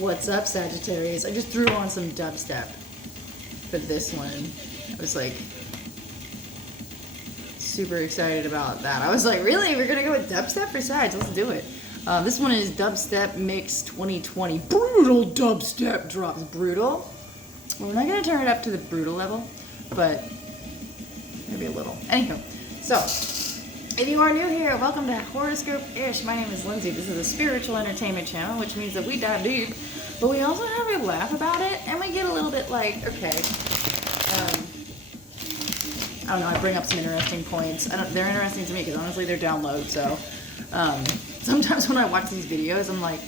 What's up, Sagittarius? I just threw on some dubstep for this one. I was like super excited about that. I was like, really? We're gonna go with dubstep for Sag? Let's do it. This one is Dubstep Mix 2020. Brutal dubstep drops. Brutal. Well, we're not gonna turn it up to the brutal level, but maybe a little. Anywho, so if you are new here, welcome to Horoscope-ish. My name is Lindsay. This is a spiritual entertainment channel, which means that we dive deep, but we also have a laugh about it, and we get a little bit like, okay, I don't know, I bring up some interesting points. They're interesting to me because honestly they're download, so sometimes when I watch these videos, I'm like,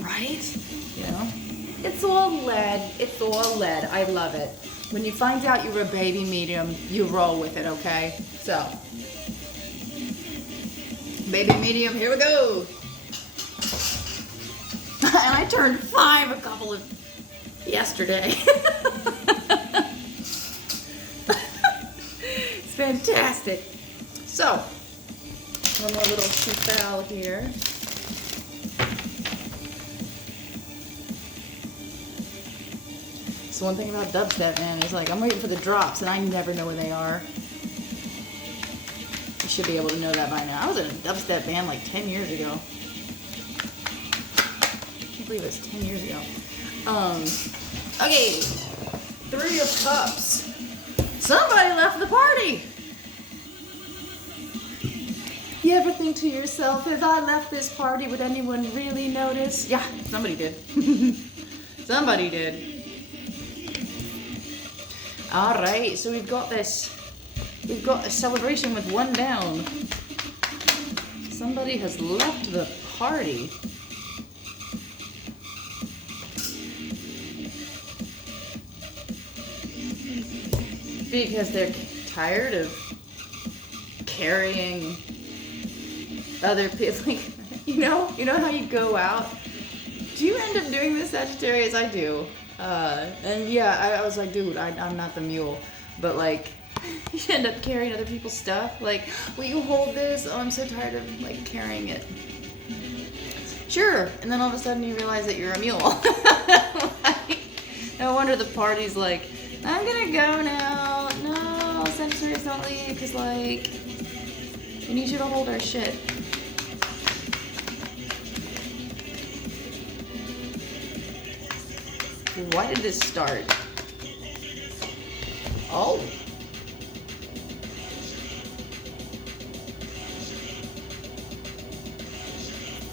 right? You know? It's all lead. It's all lead. I love it. When you find out you're a baby medium, you roll with it, okay? So, baby medium, here we go. And I turned 5 yesterday. It's fantastic. So, one more little foul here. So one thing about dubstep, man, is like I'm waiting for the drops and I never know when they are. You should be able to know that by now. I was in a dubstep band like 10 years ago. I can't believe it was 10 years ago. Okay, 3 of Cups. Somebody left the party. You ever think to yourself, if I left this party, would anyone really notice? Yeah, somebody did. Somebody did. All right, so we've got this. We've got a celebration with one down. Somebody has left the party. Because they're tired of carrying other people. Like, you know how you go out? Do you end up doing this, Sagittarius? I do. And yeah, I was like, dude, I'm not the mule. But like, you end up carrying other people's stuff. Like, will you hold this? Oh, I'm so tired of like carrying it. Sure. And then all of a sudden you realize that you're a mule. Like, no wonder the party's like, I'm gonna go now. No, Sagittarius, don't leave, because like, we need you to hold our shit. Why did this start? Oh.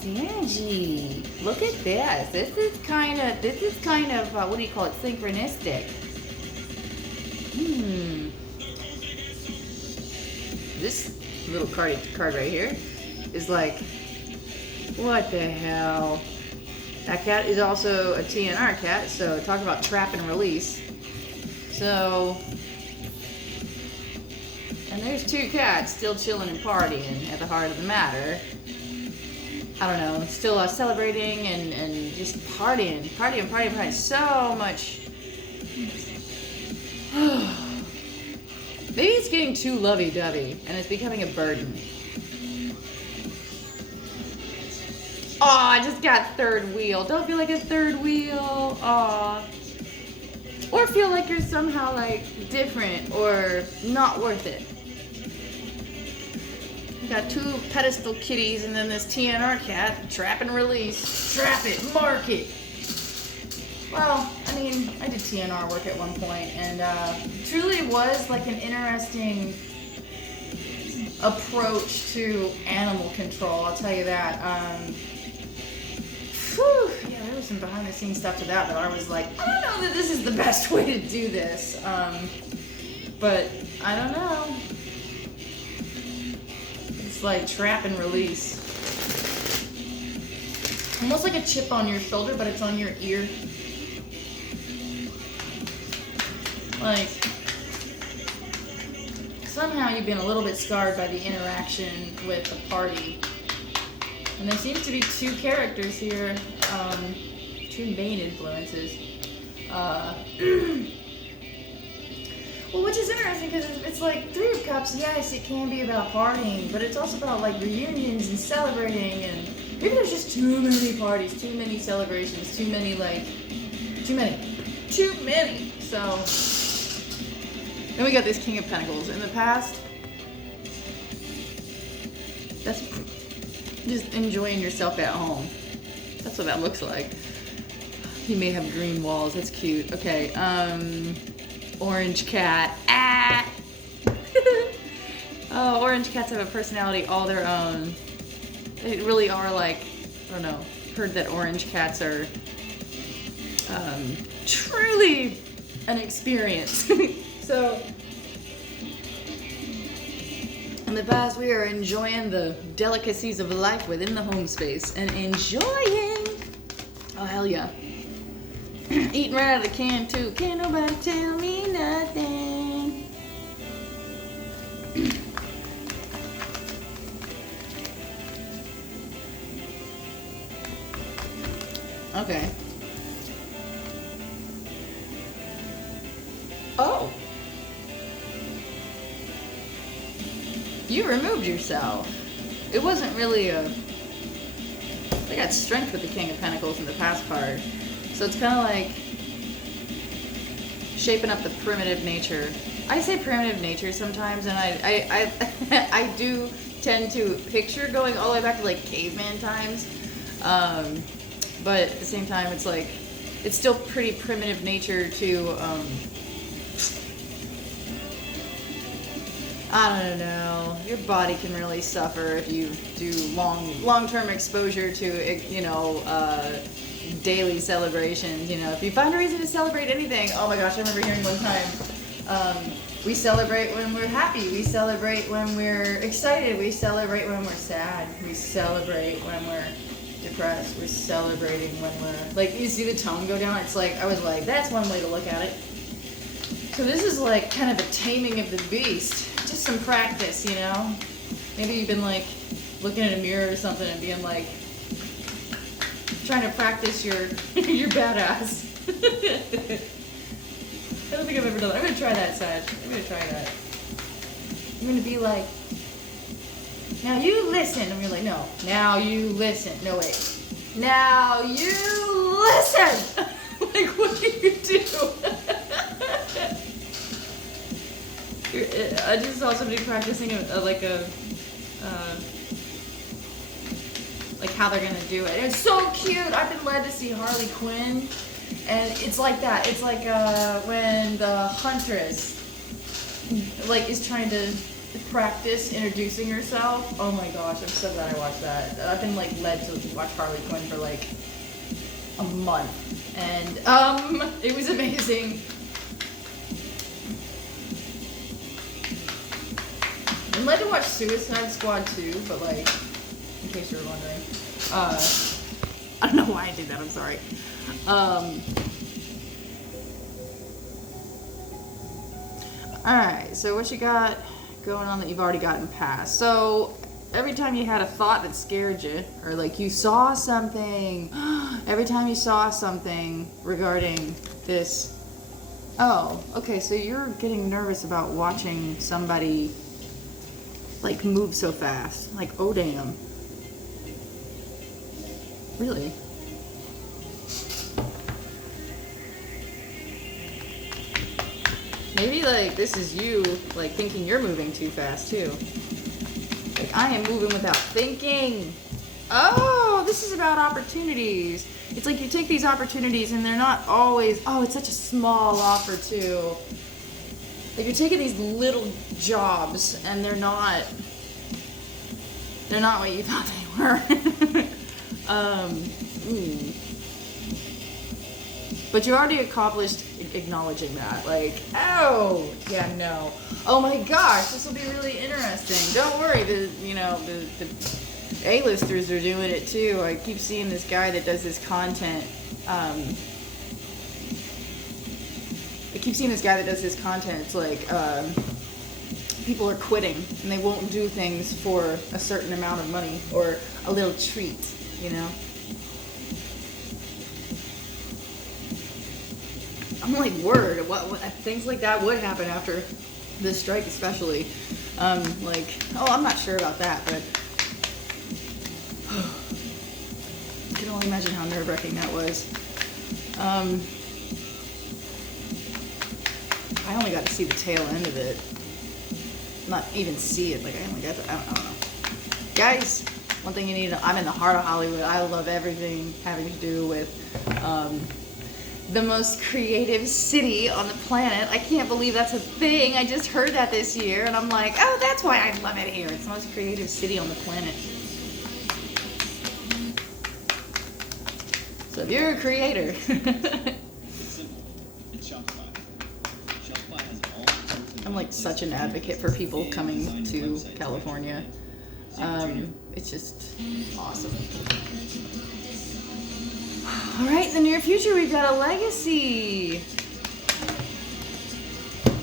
Sanji, look at this. This is kind of what do you call it? Synchronistic. This little card right here is like, what the hell? That cat is also a TNR cat, so talk about trap and release. So, and there's 2 cats still chilling and partying at the heart of the matter. I don't know, still celebrating and just partying. So much. Maybe it's getting too lovey-dovey and it's becoming a burden. Oh, I just got third wheel. Don't feel like a third wheel. Aw. Or feel like you're somehow like different or not worth it. You got 2 pedestal kitties and then this TNR cat. Trap and release. Trap it. Mark it. Well, I mean, I did TNR work at one point and truly was like an interesting approach to animal control. I'll tell you that. Yeah, there was some behind the scenes stuff to that I was like, I don't know that this is the best way to do this. But I don't know. It's like trap and release. Almost like a chip on your shoulder, but it's on your ear. Like, somehow you've been a little bit scarred by the interaction with the party. And there seems to be 2 characters here, 2 main influences. Well, which is interesting because it's like 3 of Cups, yes, it can be about partying, but it's also about like reunions and celebrating and Maybe there's just too many parties, too many celebrations, too many, like, too many. So, then we got this King of Pentacles. In the past, that's just enjoying yourself at home. That's what that looks like. You may have green walls. That's cute. Okay, orange cat. Ah! Oh, orange cats have a personality all their own. They really are like, I don't know, heard that orange cats are truly an experience. So, in the past, we are enjoying the delicacies of life within the home space and enjoying. Oh, hell yeah. Eating right out of the can, too. Can't nobody tell me nothing. Okay. Oh. You removed yourself. It wasn't really a... They got strength with the King of Pentacles in the past card. So it's kind of like shaping up the primitive nature. I say primitive nature sometimes, and I do tend to picture going all the way back to like caveman times. But at the same time, it's like, it's still pretty primitive nature to, I don't know, your body can really suffer if you do long-term exposure to, you know, daily celebrations. You know, if you find a reason to celebrate anything, oh my gosh, I remember hearing one time, we celebrate when we're happy, we celebrate when we're excited, we celebrate when we're sad, we celebrate when we're depressed, we're celebrating when we're, like, you see the tone go down. It's like, I was like, that's one way to look at it. So this is like kind of a taming of the beast, just some practice, you know. Maybe you've been like looking in a mirror or something and being like trying to practice your your badass. I don't think I've ever done that. I'm gonna try that, Sag. I'm gonna try that. I'm gonna be like, now you listen. And you're like, no. Now you listen. No, wait. Now you listen. Like, what do you do? I just saw somebody practicing like how they're gonna do it. It's so cute. I've been led to see Harley Quinn, and it's like that. It's like when the huntress like is trying to practice introducing herself. Oh my gosh, I'm so glad I watched that. I've been like led to watch Harley Quinn for like a month, and it was amazing. I'm led to watch Suicide Squad 2, but like, in case you were wondering, I don't know why I did that. I'm sorry. All right. So what you got going on that you've already gotten past? So every time you had a thought that scared you, or like you saw something, every time you saw something regarding this, oh, okay, so you're getting nervous about watching somebody like move so fast. Like, oh damn. Really? Maybe like this is you like thinking you're moving too fast too. Like, I am moving without thinking. Oh, this is about opportunities. It's like you take these opportunities and they're not always, oh, it's such a small offer too. Like, you're taking these little jobs and they're not what you thought they were. But you already accomplished acknowledging that. Like, oh, yeah, no. Oh my gosh, this will be really interesting. Don't worry, the A-listers are doing it too. I keep seeing this guy that does this content. It's like, people are quitting and they won't do things for a certain amount of money or a little treat, you know? I'm like, word, what things like that would happen after this strike especially. Like, oh, I'm not sure about that, but imagine how nerve-wracking that was. I only got to see the tail end of it. Not even see it. Like, I only got to, I don't know. Guys, one thing you need to know, I'm in the heart of Hollywood. I love everything having to do with the most creative city on the planet. I can't believe that's a thing. I just heard that this year, and I'm like, oh, that's why I love it here. It's the most creative city on the planet. So if you're a creator... I'm like such an advocate for people coming to California. It's just awesome. All right, in the near future, we've got a legacy.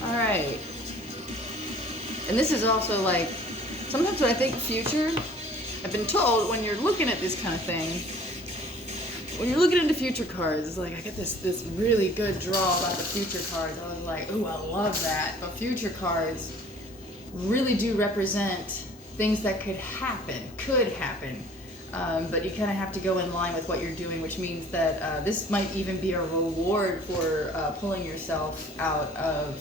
All right. And this is also like, sometimes when I think future, I've been told when you're looking at this kind of thing, when you're looking into future cards, it's like I get this really good draw about the future cards. I was like, ooh, I love that. But future cards really do represent things that could happen. But you kind of have to go in line with what you're doing, which means that this might even be a reward for pulling yourself out of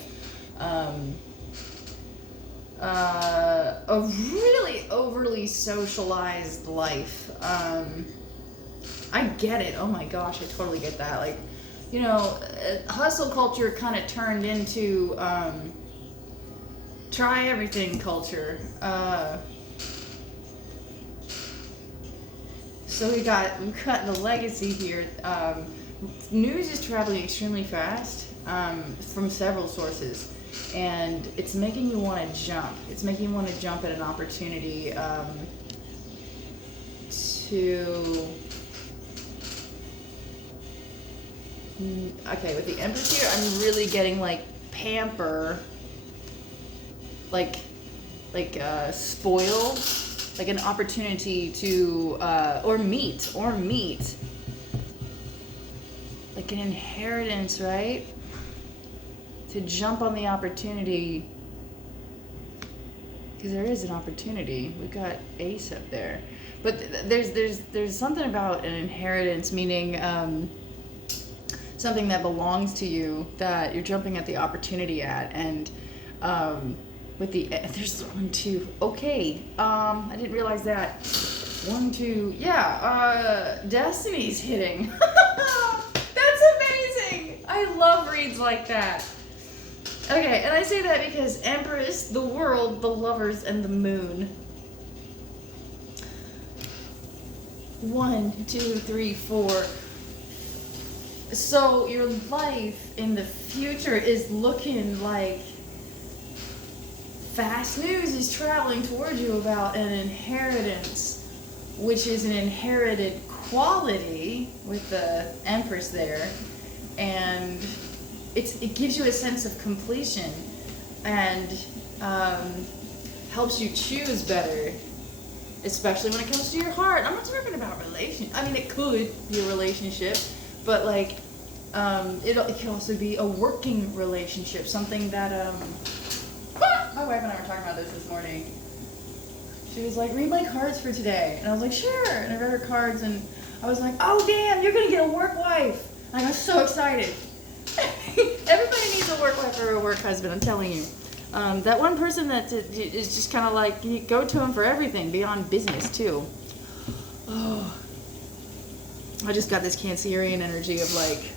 a really overly socialized life. I get it. Oh my gosh, I totally get that. Like, you know, hustle culture kind of turned into try everything culture. So we got the legacy here. News is traveling extremely fast from several sources, and it's making you want to jump. It's making you want to jump at an opportunity to. Okay, with the Empress here, I'm really getting like pamper, like spoil, like an opportunity to or meet, like an inheritance, right? To jump on the opportunity, because there is an opportunity. We've got Ace up there, but there's something about an inheritance, meaning something that belongs to you that you're jumping at the opportunity at. And with the there's 1, 2. Okay, I didn't realize that. 1, 2. Yeah, Destiny's hitting. That's amazing. I love reads like that. Okay, and I say that because Empress, the world, the lovers, and the moon. 1, 2, 3, 4. So your life in the future is looking like fast news is traveling towards you about an inheritance, which is an inherited quality with the Empress there, and it gives you a sense of completion and helps you choose better, especially when it comes to your heart. I'm not talking about relationship. I mean, it could be a relationship, but like it can also be a working relationship, something that my wife and I were talking about this morning. She was like, read my cards for today. And I was like, sure. And I read her cards, and I was like, oh, damn, you're going to get a work wife. And I got so excited. Everybody needs a work wife or a work husband, I'm telling you. That one person that is just kind of like, you go to him for everything, beyond business, too. Oh, I just got this Cancerian energy of like,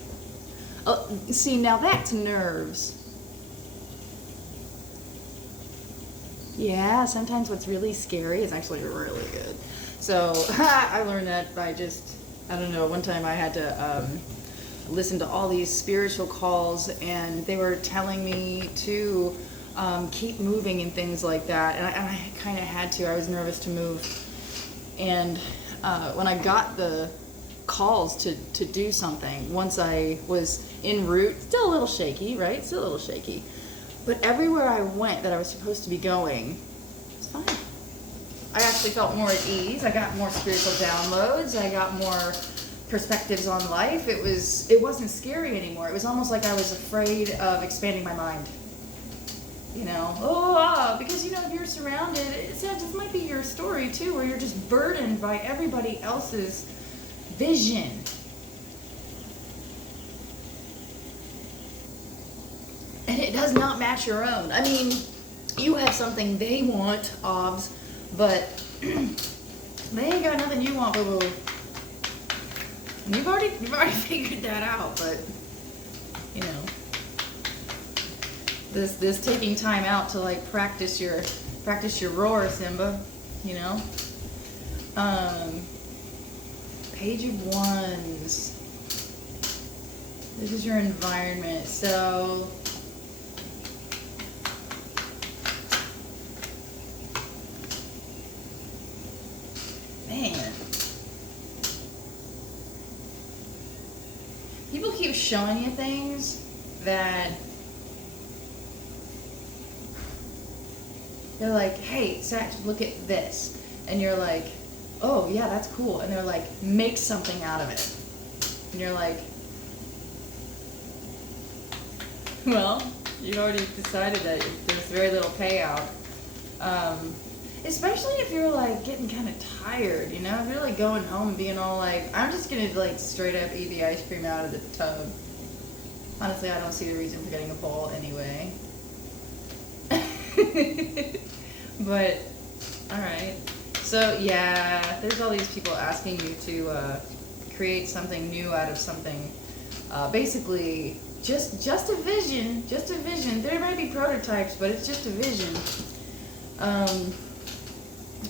oh, see, now that's nerves. Yeah, sometimes what's really scary is actually really good. So I learned that by just, I don't know, one time I had to listen to all these spiritual calls, and they were telling me to keep moving and things like that. And I kind of had to. I was nervous to move. And when I got the calls to do something, once I was en route, still a little shaky, right? Still a little shaky. But everywhere I went that I was supposed to be going, it was fine. I actually felt more at ease. I got more spiritual downloads. I got more perspectives on life. It wasn't scary anymore. It was almost like I was afraid of expanding my mind. You know, because, you know, if you're surrounded, it might be your story too, where you're just burdened by everybody else's vision. And it does not match your own. I mean, you have something they want, obs, but they ain't got nothing you want, boo-boo. You've already figured that out, but you know, this taking time out to like practice your roar, Simba, you know. Page of Wands. This is your environment. So man, people keep showing you things that they're like, hey, Sag, look at this. And you're like, oh, yeah, that's cool. And they're like, make something out of it. And you're like, well, you've already decided that there's very little payout. Especially if you're like getting kind of tired, you know? If you're like going home and being all like, I'm just gonna like straight up eat the ice cream out of the tub. Honestly, I don't see the reason for getting a bowl anyway. But, alright. So, yeah, there's all these people asking you to create something new out of something. Basically, just a vision. Just a vision. There might be prototypes, but it's just a vision.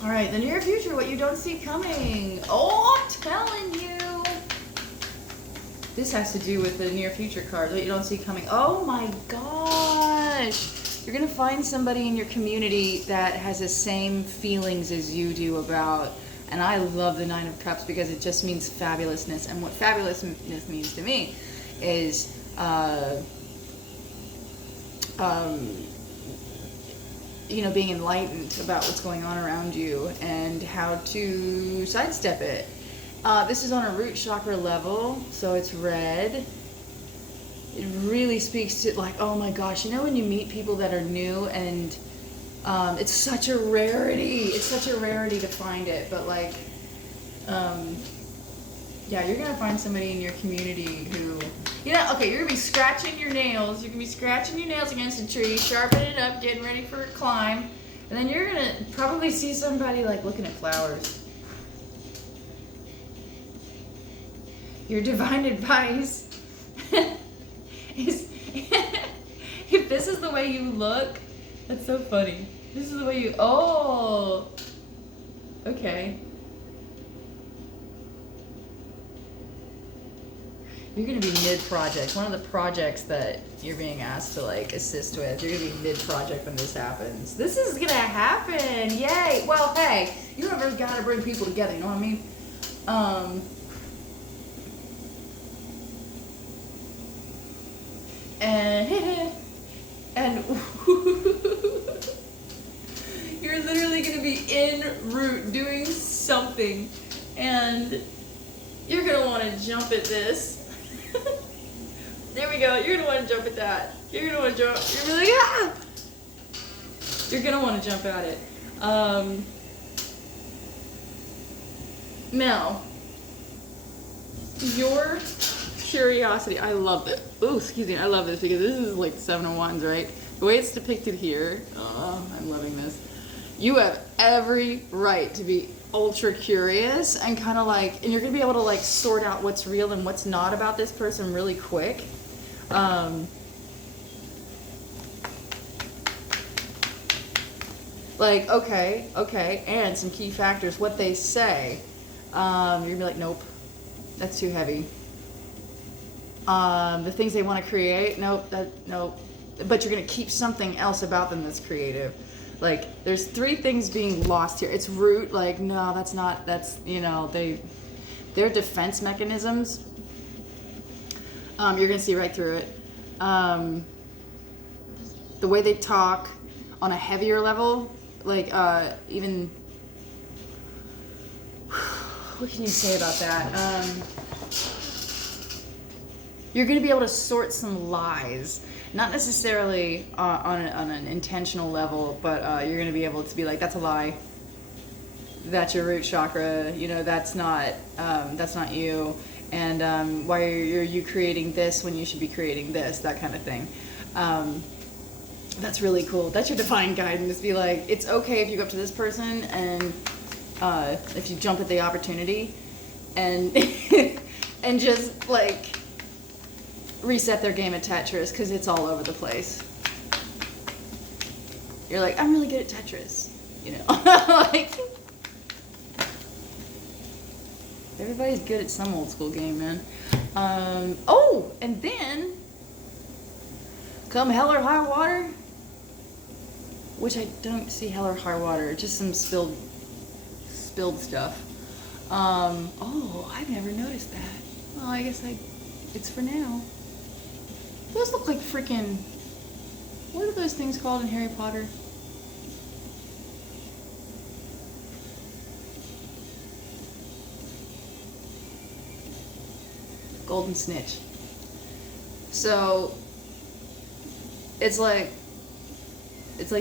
Alright, the near future, what you don't see coming. Oh, I'm telling you. This has to do with the near future cards, what you don't see coming. Oh my gosh. You're going to find somebody in your community that has the same feelings as you do about, and I love the Nine of Cups because it just means fabulousness. And what fabulousness means to me is, you know, being enlightened about what's going on around you and how to sidestep it. This is on a root chakra level, so it's red. It really speaks to, like, oh my gosh, you know when you meet people that are new and it's such a rarity. It's such a rarity to find it, but like, yeah, you're going to find somebody in your community who, you know, okay, you're going to be scratching your nails. You're going to be scratching your nails against a tree, sharpening it up, getting ready for a climb. And then you're going to probably see somebody like looking at flowers. Your divine advice is, if this is the way you look, that's so funny. This is the way you, oh, okay. You're going to be mid-project. One of the projects that you're being asked to like assist with, you're going to be mid-project when this happens. This is going to happen. Yay. Well, hey, you ever got to bring people together, you know what I mean? And you're literally going to be en route doing something, and you're going to want to jump at this. There we go. You're going to want to jump at that. You're going to want to jump. You're going to be like, ah! You're going to want to jump at it. Now, your curiosity, I love it. Oh, excuse me, I love this because this is like the Seven of Wands, right? The way it's depicted here, oh, I'm loving this. You have every right to be ultra curious and kind of like, and you're gonna be able to like sort out what's real and what's not about this person really quick. Like, okay, and some key factors, what they say. You're gonna be like, nope, that's too heavy. The things they want to create, nope. But you're gonna keep something else about them that's creative. Like, there's three things being lost here. It's root, like, no, that's not, that's, you know, their defense mechanisms. You're gonna see right through it. The way they talk on a heavier level, like, even, what can you say about that? You're going to be able to sort some lies, not necessarily on an intentional level, but you're going to be able to be like, that's a lie. that's your root chakra, you know, that's not you, and why are you creating this when you should be creating this, that kind of thing. That's really cool. That's your divine guidance. Be like, it's okay if you go up to this person and if you jump at the opportunity and and just like reset their game at Tetris, because it's all over the place. You're like, I'm really good at Tetris, you know. Like, everybody's good at some old school game, man. Oh, and then come hell or high water, which I don't see hell or high water, just some spilled stuff. Oh, I've never noticed that. Well, I guess it's for now. Those look like freaking, what are those things called in Harry Potter? Golden snitch. So it's like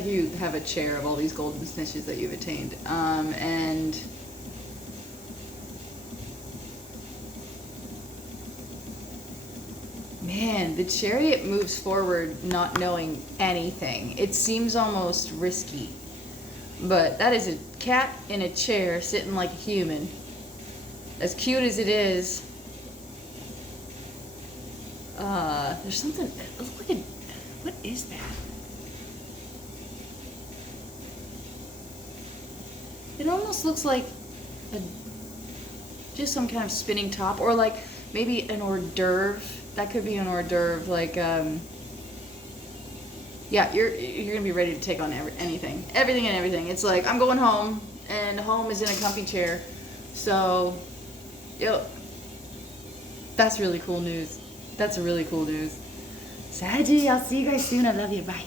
you have a chair of all these golden snitches that you've attained, and man, the chariot moves forward not knowing anything. It seems almost risky, but that is a cat in a chair sitting like a human. As cute as it is, there's something, it looks like what is that? It almost looks like just some kind of spinning top, or like maybe an hors d'oeuvre. That could be an hors d'oeuvre, like, yeah, you're gonna be ready to take on everything and everything. It's like, I'm going home, and home is in a comfy chair. So, that's really cool news. That's really cool news. Saggy, I'll see you guys soon. I love you. Bye.